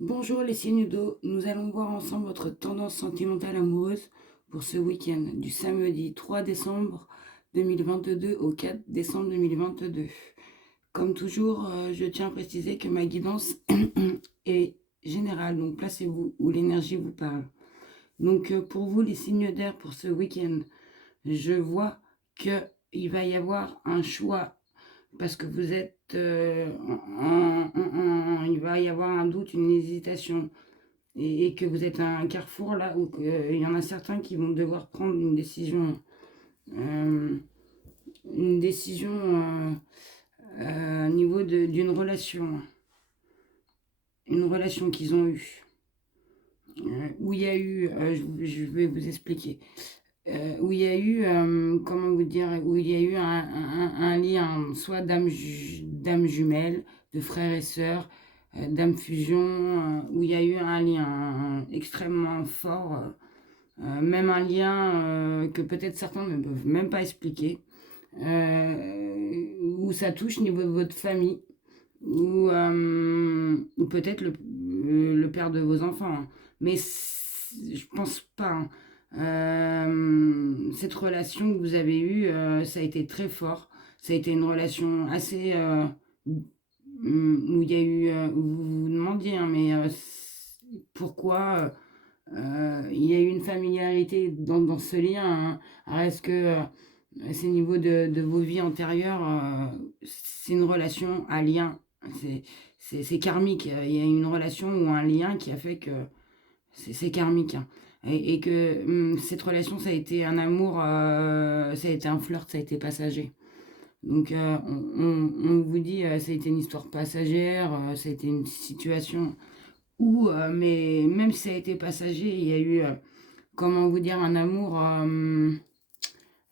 Bonjour les signes d'eau, nous allons voir ensemble votre tendance sentimentale amoureuse pour ce week-end du samedi 3 décembre 2022 au 4 décembre 2022. Comme toujours, je tiens à préciser que ma guidance est générale, donc placez-vous où l'énergie vous parle. Donc pour vous les signes d'air pour ce week-end, je vois qu'il va y avoir un choix parce que vous êtes il va y avoir un doute, une hésitation et que vous êtes à un carrefour là où il y en a certains qui vont devoir prendre euh, une décision au niveau d'une une relation qu'ils ont eue, où il y a eu, je vais vous expliquer, où il y a eu, comment vous dire, où il y a eu un lien, soit d'âme jumelle, de frères et sœurs, d'âme fusion, où il y a eu un lien extrêmement fort. Même un lien que peut-être certains ne peuvent même pas expliquer, où ça touche au niveau de votre famille, ou peut-être le père de vos enfants. Hein. Mais je pense pas. Hein. Cette relation que vous avez eue, ça a été très fort. Ça a été une relation assez où il y a eu, où vous vous demandiez, hein, mais pourquoi il y a eu une familiarité dans ce lien. Hein. Est-ce que c'est au niveau de vos vies antérieures, c'est une relation, un lien, c'est karmique. Il y a une relation ou un lien qui a fait que c'est karmique. Hein. Et que cette relation, ça a été un amour, ça a été un flirt, ça a été passager. Donc on vous dit, ça a été une histoire passagère, ça a été une situation où, mais même si ça a été passager, il y a eu, comment vous dire, un amour,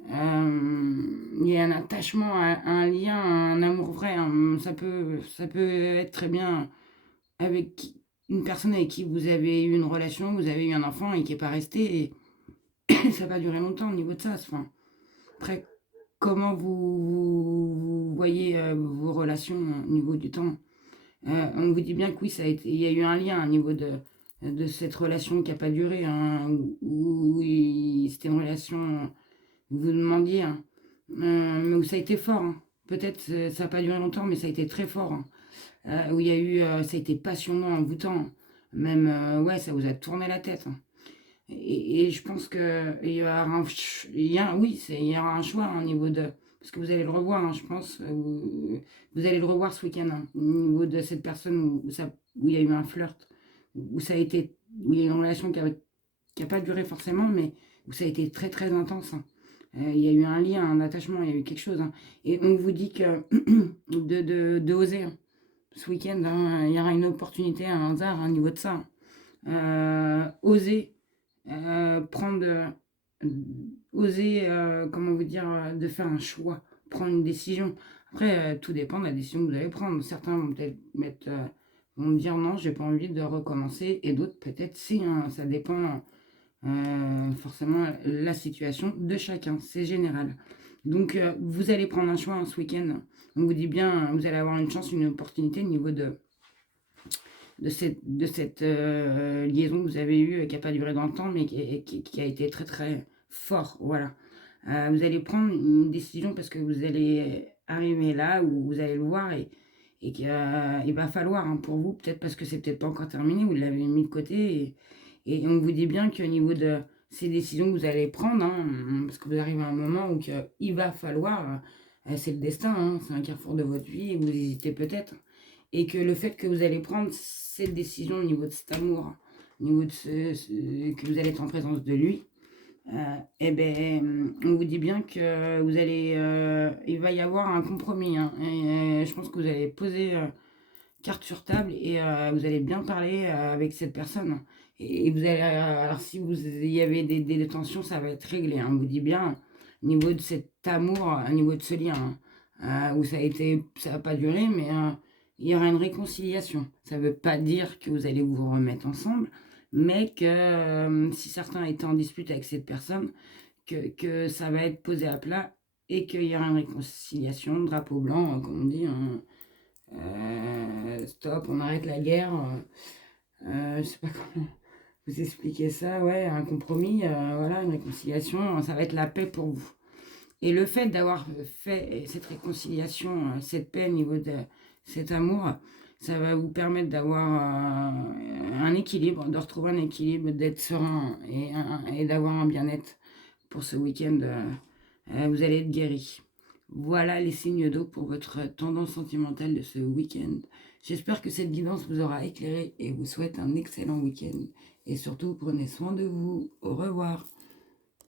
il y a un attachement, un lien, un amour vrai. Hein. Ça peut être très bien avec une personne avec qui vous avez eu une relation, vous avez eu un enfant et qui n'est pas resté, et ça va durer longtemps au niveau de ça. Enfin, après, comment vous voyez vos relations au niveau du temps. On vous dit bien que oui, il y a eu un lien au niveau de cette relation qui n'a pas duré, hein, c'était une relation, vous demandiez, hein, mais où ça a été fort. Hein. Peut-être ça n'a pas duré longtemps, mais ça a été très fort. Hein. Où il y a eu, ça a été passionnant, envoûtant. Même, ouais, ça vous a tourné la tête. Hein. Et je pense que il y aura oui, il y aura un choix hein, au niveau de. Parce que vous allez le revoir, hein, je pense. Vous allez le revoir ce week-end, hein, au niveau de cette personne où il y a eu un flirt, où ça a été, où il y a eu une relation qui a pas duré forcément, mais où ça a été très très intense. Hein. Il y a eu un lien, un attachement, il y a eu quelque chose. Hein. Et on vous dit que de oser hein, ce week-end, hein, il y aura une opportunité, un hasard hein, au niveau de ça. Oser prendre, oser, comment vous dire, de faire un choix, prendre une décision. Après, tout dépend de la décision que vous allez prendre. Certains vont peut-être vont dire non, j'ai pas envie de recommencer, et d'autres peut-être si. Hein, ça dépend forcément la situation de chacun, c'est général. Donc, vous allez prendre un choix ce week-end. On vous dit bien, vous allez avoir une chance, une opportunité au niveau de cette liaison que vous avez eue, qui n'a pas duré dans le temps, mais qui a été très très fort. Voilà. Vous allez prendre une décision parce que vous allez arriver là où vous allez le voir et qu'il va falloir hein, pour vous, peut-être parce que c'est peut-être pas encore terminé, vous l'avez mis de côté et on vous dit bien qu'au niveau de ces décisions que vous allez prendre, hein, parce que vous arrivez à un moment où il va falloir, c'est le destin, hein, c'est un carrefour de votre vie et vous hésitez peut-être et que le fait que vous allez prendre cette décision au niveau de cet amour, au niveau de que vous allez être en présence de lui, eh ben, on vous dit bien que vous allez, il va y avoir un compromis. Hein, et je pense que vous allez poser carte sur table et vous allez bien parler avec cette personne. Et vous allez, alors si vous il y avait des tensions, ça va être réglé. Hein, on vous dit bien au niveau de cet amour, au niveau de ce lien, hein, où ça n'a pas duré, mais il y aura une réconciliation. Ça ne veut pas dire que vous allez vous remettre ensemble, mais que si certains étaient en dispute avec cette personne, que ça va être posé à plat et qu'il y aura une réconciliation, drapeau blanc, comme on dit. Hein, stop, on arrête la guerre. Je sais pas comment vous expliquer ça, ouais, un compromis, voilà, une réconciliation, ça va être la paix pour vous. Et le fait d'avoir fait cette réconciliation, cette paix au niveau de cet amour, ça va vous permettre d'avoir, un équilibre, de retrouver un équilibre, d'être serein et d'avoir un bien-être pour ce week-end, vous allez être guéris. Voilà les signes d'eau pour votre tendance sentimentale de ce week-end. J'espère que cette guidance vous aura éclairé et vous souhaite un excellent week-end. Et surtout, prenez soin de vous. Au revoir.